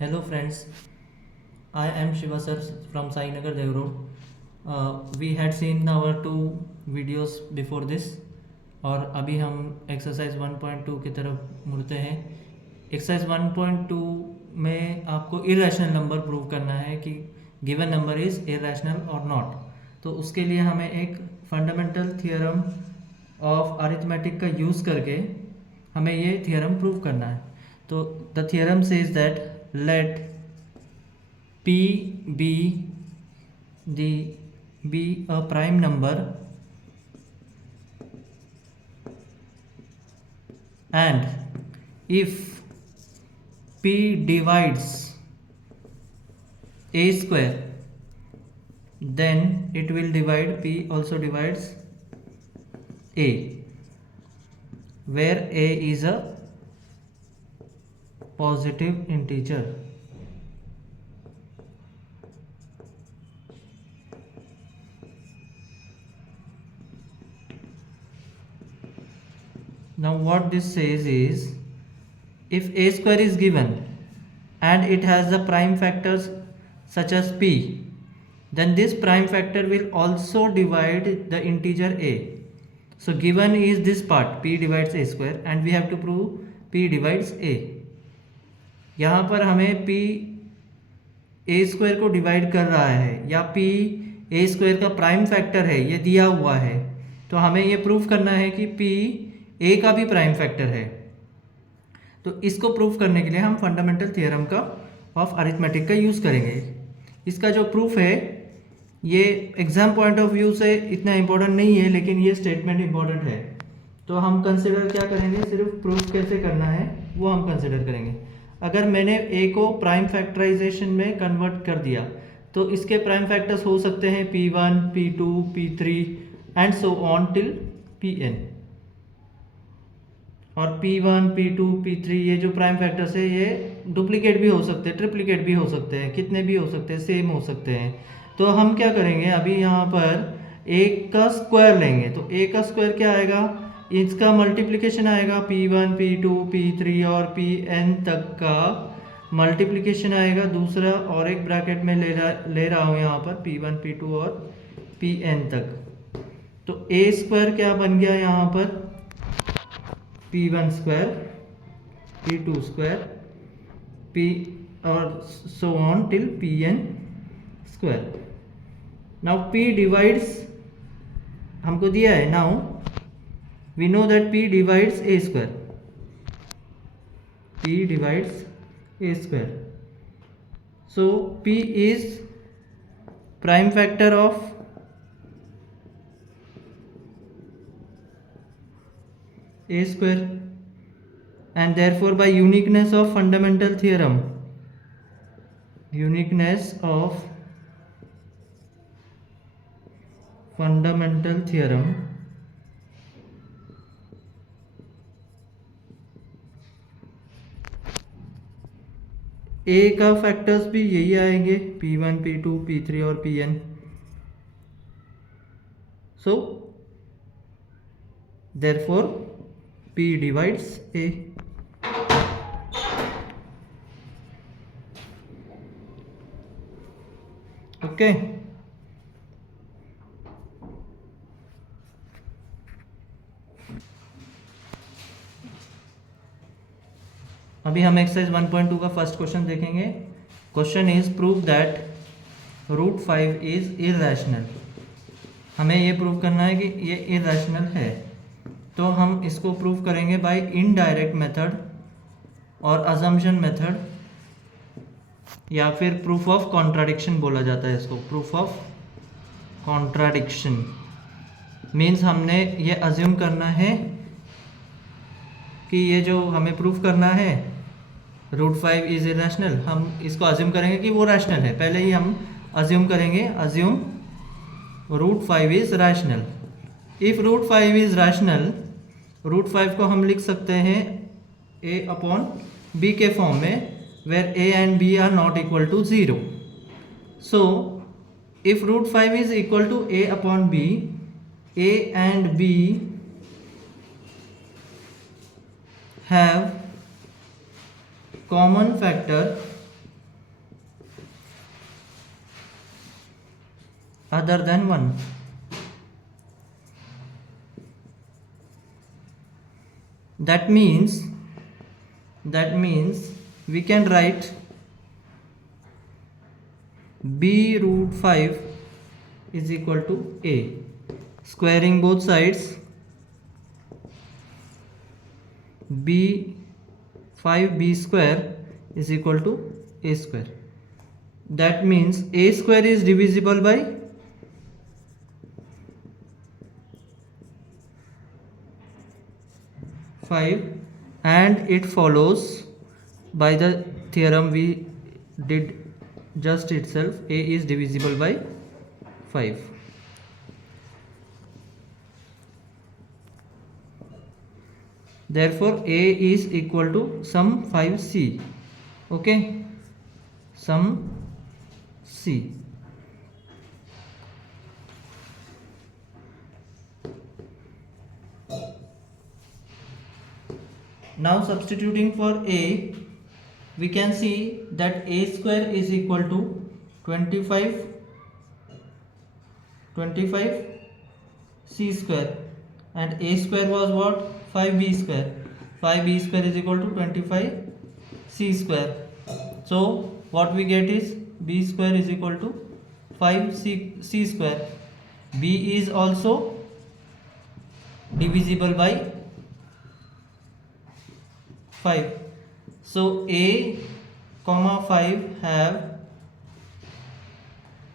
Hello friends, I am Shiva sir from Sainagar Dev Road. We had seen our two videos before this और अभी हम exercise 1.2 की तरफ मुड़ते हैं। एक्सरसाइज 1.2 में आपको इरेशनल नंबर प्रूव करना है कि गिवन नंबर इज इरेशनल और नॉट। तो उसके लिए हमें एक फंडामेंटल थियरम ऑफ अरिथमेटिक का यूज़ करके हमें ये थियरम प्रूव करना है। तो the theorem says that let p be a prime number and if p divides a square then it will divide p also divides a where a is a positive integer. Now what this says is, if a square is given and it has the prime factors such as p, then this prime factor will also divide the integer a. So given is this part p divides a square and we have to prove p divides a. यहाँ पर हमें p a square को divide कर रहा है या p a square का prime factor है, ये दिया हुआ है। तो हमें ये प्रूफ करना है कि p a का भी प्राइम फैक्टर है। तो इसको प्रूफ करने के लिए हम फंडामेंटल थियरम का ऑफ अरिथमेटिक का यूज़ करेंगे। इसका जो प्रूफ है ये एग्जाम पॉइंट ऑफ व्यू से इतना इम्पोर्टेंट नहीं है, लेकिन ये स्टेटमेंट इम्पोर्टेंट है। तो हम कंसिडर क्या करेंगे, सिर्फ प्रूफ कैसे करना है वो हम कंसिडर करेंगे। अगर मैंने a को प्राइम फैक्टराइजेशन में कन्वर्ट कर दिया तो इसके प्राइम फैक्टर्स हो सकते हैं p1, p2, p3 and so on till pn। और p1, p2, p3 ये जो प्राइम फैक्टर्स है ये डुप्लीकेट भी हो सकते हैं, ट्रिप्लीकेट भी हो सकते हैं, कितने भी हो सकते हैं, सेम हो सकते हैं। तो हम क्या करेंगे, अभी यहाँ पर a का स्क्वायर लेंगे। तो a का स्क्वायर क्या आएगा, इसका मल्टीप्लिकेशन आएगा p1, p2, p3 और pn तक का मल्टीप्लिकेशन आएगा। दूसरा और एक ब्रैकेट में ले रहा हूँ यहाँ पर p1, p2 और pn तक। तो a स्क्वायर क्या बन गया यहाँ पर, p1 square, p2 square, p और so on till pn square. Now p divides हमको दिया है, now we know that p divides a square, p divides a square, so p is prime factor of a square and therefore by uniqueness of fundamental theorem, uniqueness of fundamental theorem, a का factors भी यही आएंगे p1, p2, p3 और pn। So therefore p divides a। Okay, अभी हम exercise 1.2 का first question देखेंगे। Question is prove that root 5 is irrational. हमें ये प्रूव करना है कि ये इरेशनल है। तो हम इसको प्रूव करेंगे बाय इनडायरेक्ट मेथड और अजम्पशन मेथड, या फिर प्रूफ ऑफ कॉन्ट्राडिक्शन बोला जाता है इसको। प्रूफ ऑफ कॉन्ट्राडिक्शन मीन्स हमने ये अज्यूम करना है कि ये जो हमें प्रूफ करना है रूट 5 इज इरेशनल, हम इसको अज्यूम करेंगे कि वो रैशनल है। पहले ही हम अज्यूम करेंगे, assume root 5 is rational. If root 5 is rational, root 5 को हम लिख सकते हैं a अपॉन b के फॉर्म में, where a and b are not equal to 0। So if root 5 is equal to a upon b, a and b have common factor other than 1. That means we can write b root 5 is equal to a. Squaring both sides, b 5b square is equal to a square. That means a square is divisible by 5, and it follows by the theorem we did just itself, a is divisible by 5. Therefore a is equal to sum 5c. Okay, sum c. Now substituting for a, we can see that a square is equal to 25 c square, and a square was what? 5b square. 5b square is equal to 25 c square. So what we get is b square is equal to 5 c square. b is also divisible by 5. So a comma 5 have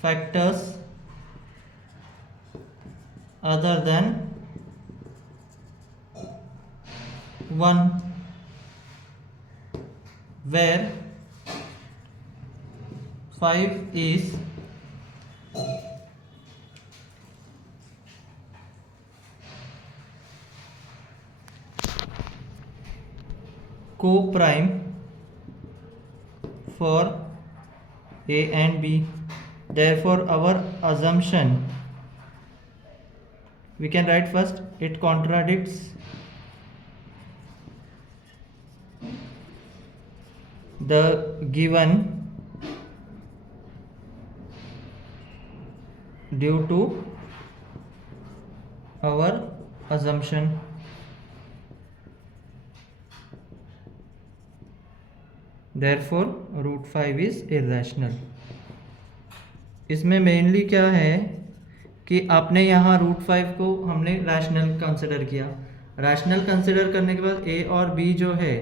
factors other than 1, where 5 is co-prime for a and b. Therefore our assumption, we can write first, it contradicts the given due to our assumption. Therefore root 5 is irrational. इसमें mainly क्या है कि आपने यहाँ root 5 को हमने rational consider किया. Rational consider करने के बाद a और b जो है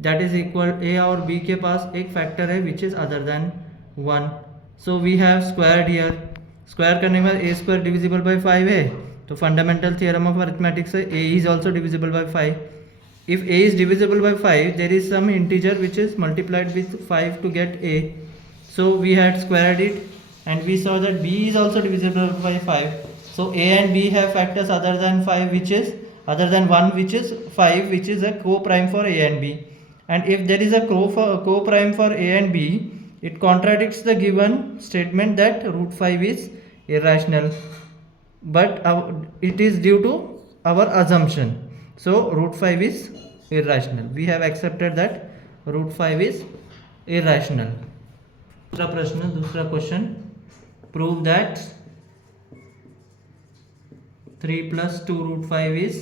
दैट इज इक्वल, a और b के पास एक फैक्टर है which is other than 1. So we have squared here. Square करने के बाद a स्क्वायर डिविजिबल बाय 5 है, तो फंडामेंटल थ्योरम ऑफ अरिथमेटिक से a is also divisible by 5. If a is divisible by 5, there is some integer which is multiplied with 5 to get a. So we had squared it, and we saw that b is also divisible by 5. So a and b have factors other than 5, which is other than 1, which is 5, which is a co-prime for a and b. And if there is a co-prime for a and b, it contradicts the given statement that root 5 is irrational. But it is due to our assumption. So root 5 is irrational. We have accepted that root 5 is irrational. दूसरा question, prove that 3 plus 2 root 5 is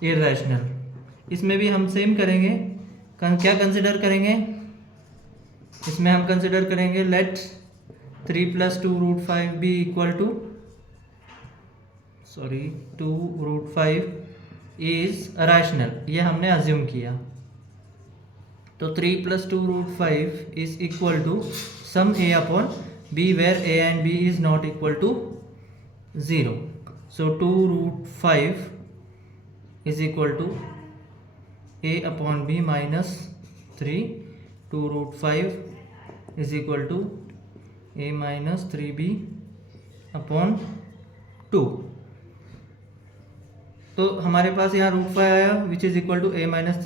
irrational. इसमें भी हम same करेंगे. क्या consider करेंगे इसमें? हम consider करेंगे let 3 plus 2 root 5 be equal to 2 root 5 is rational. ये हमने assume किया. तो 3 plus 2 root 5 is equal to sum a upon b, where a and b is not equal to 0. So 2 root 5 is equal to a upon b minus 3. 2 root 5 is equal to a minus 3b upon 2. तो हमारे पास यहाँ root 5 आया which is equal to a minus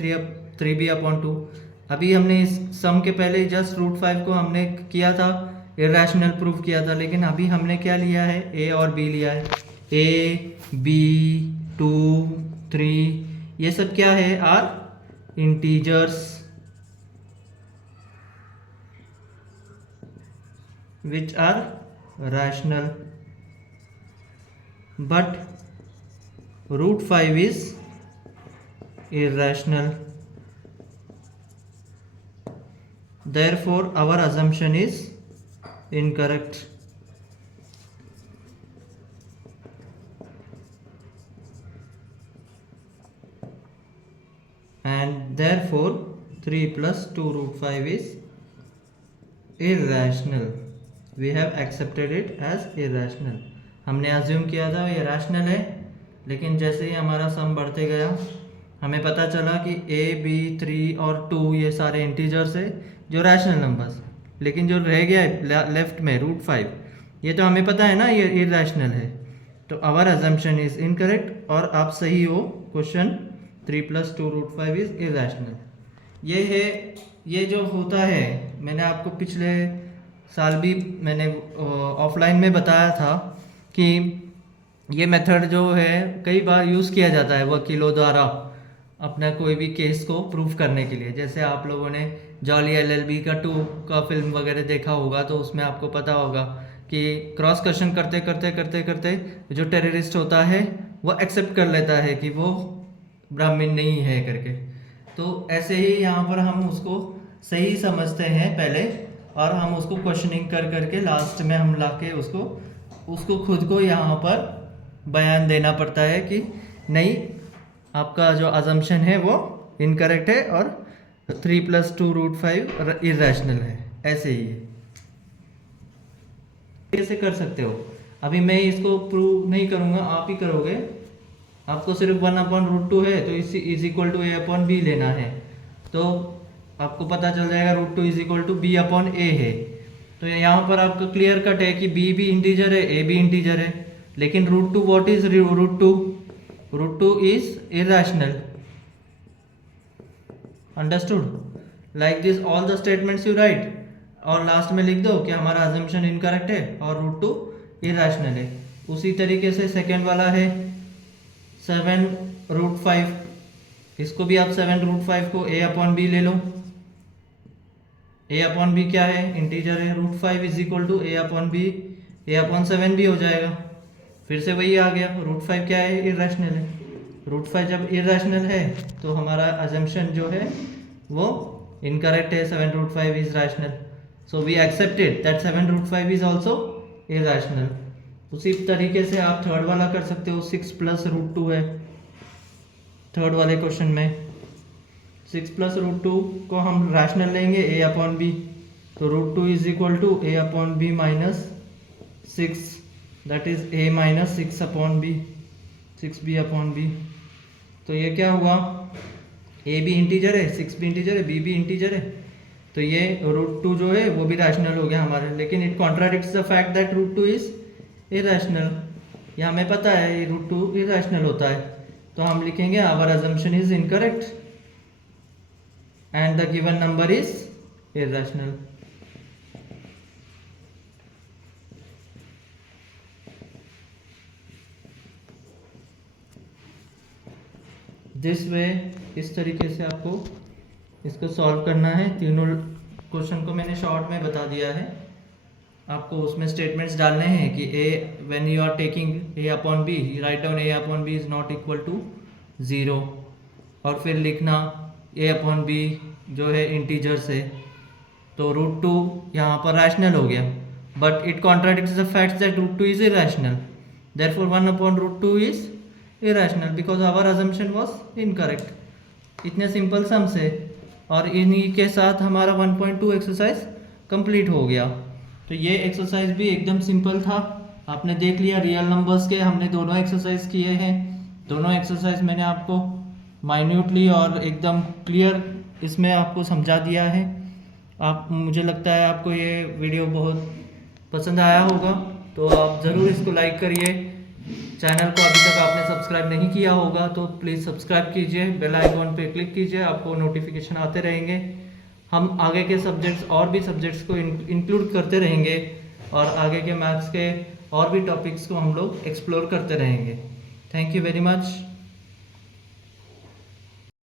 3b upon 2. अभी हमने इस सम के पहले just root 5 को हमने किया था, इरेशनल प्रूफ किया था, लेकिन अभी हमने क्या लिया है? a और b लिया है. a b 2 3 ये सब क्या है? Are integers which are rational, but root 5 is irrational. Therefore our assumption is incorrect. And therefore 3 plus 2 root 5 is irrational. We have accepted it as irrational. हमने अज्यूम किया था ये रैशनल है, लेकिन जैसे ही हमारा सम बढ़ते गया हमें पता चला कि a, b, 3 और 2 ये सारे इंटीजर्स है जो रैशनल नंबर्स, लेकिन जो रह गया लेफ्ट में रूट 5 ये तो हमें पता है ना ये इरैशनल है, तो आवर अजम्पशन इज इनकरेक्ट और आप सही हो। Question 3 plus 2 root 5 is irrational. ये है, ये जो होता है मैंने आपको पिछले साल भी मैंने ऑफलाइन में बताया था कि ये मेथड जो है कई बार यूज़ किया जाता है वकीलों द्वारा अपना कोई भी केस को प्रूफ करने के लिए। जैसे आप लोगों ने जॉली LLB का 2 का फिल्म वगैरह देखा होगा तो उसमें आपको पता होगा कि क्रॉस क्वेश्चन करते करते करते करते जो टेररिस्ट होता है वो एक्सेप्ट कर लेता है कि वो ब्राह्मण नहीं है करके। तो ऐसे ही यहाँ पर हम उसको सही समझते हैं पहले और हम उसको क्वेश्चनिंग कर करके लास्ट में हम लाके उसको खुद को यहाँ पर बयान देना पड़ता है कि नहीं, आपका जो अजम्पशन है वो इनकरेक्ट है और 3 plus 2 root 5 इरैशनल है। ऐसे ही है, कैसे कर सकते हो? अभी मैं इसको प्रूव नहीं करूँगा, आप ही करोगे। आपको सिर्फ 1/√2 है तो इज इक्वल टू a/b लेना है, तो आपको पता चल जाएगा √2 इज इक्वल टू b/a है। तो यहाँ पर आपका क्लियर कट है कि b भी इंटीजर है, a भी इंटीजर है, लेकिन √2 what is √2? √2 is irrational. Understood? Like this all the statements you right और लास्ट में लिख दो कि हमारा अजम्पशन इनकरेक्ट है और √2 इरैशनल है। उसी तरीके से सेकेंड वाला है 7√5, इसको भी आप 7√5 को a/b ले लो। a/b क्या है? इंटीजर है। √5 इज इक्वल टू a/7 भी हो जाएगा। फिर से वही आ गया, √5 क्या है? इरैशनल है। √5 जब इरैशनल है तो हमारा अजम्पशन जो है वो इनकरेक्ट है, 7√5 is rational. So we accepted that 7√5 is also irrational. उसी तरीके से आप थर्ड वाला कर सकते हो, 6 plus √2 है थर्ड वाले क्वेश्चन में। 6 plus √2 को हम रैशनल लेंगे a/b, तो √2 is equal to a/b minus 6, that is a minus 6/b, 6b/b। तो ये क्या हुआ? a भी इंटीजर है, 6 भी इंटीजर है, b भी इंटीजर है, तो ये √2 जो है वो भी रैशनल हो गया हमारे। लेकिन it contradicts the fact that √2 is irrational. ये हमें पता है ये √2 इरैशनल होता है, तो हम लिखेंगे our assumption is incorrect and the given number is irrational. This way, इस तरीके से आपको इसको सॉल्व करना है। तीनों क्वेश्चन को मैंने शॉर्ट में बता दिया है। आपको उसमें स्टेटमेंट्स डालने हैं कि a when you are taking a/b, write down a/b is not equal to 0 और फिर लिखना a/b जो है इंटीजर्स है, तो √2 यहाँ पर रैशनल हो गया, but it contradicts the fact that √2 is irrational, therefore 1/√2 is irrational because our assumption was incorrect. इतने सिंपल सम्स है और इन्हीं के साथ हमारा 1.2 एक्सरसाइज कंप्लीट हो गया। तो ये एक्सरसाइज भी एकदम सिंपल था, आपने देख लिया। रियल नंबर्स के हमने दोनों एक्सरसाइज किए हैं। दोनों एक्सरसाइज मैंने आपको माइन्यूटली और एकदम क्लियर इसमें आपको समझा दिया है। मुझे लगता है आपको ये वीडियो बहुत पसंद आया होगा, तो आप ज़रूर इसको लाइक करिए। चैनल को अभी तक आपने सब्सक्राइब नहीं किया होगा तो प्लीज़ सब्सक्राइब कीजिए, बेल आइकॉन पे क्लिक कीजिए, आपको नोटिफिकेशन आते रहेंगे। हम आगे के सब्जेक्ट्स और भी सब्जेक्ट्स को इंक्लूड करते रहेंगे और आगे के मैथ्स के और भी टॉपिक्स को हम लोग एक्सप्लोर करते रहेंगे। Thank you very much.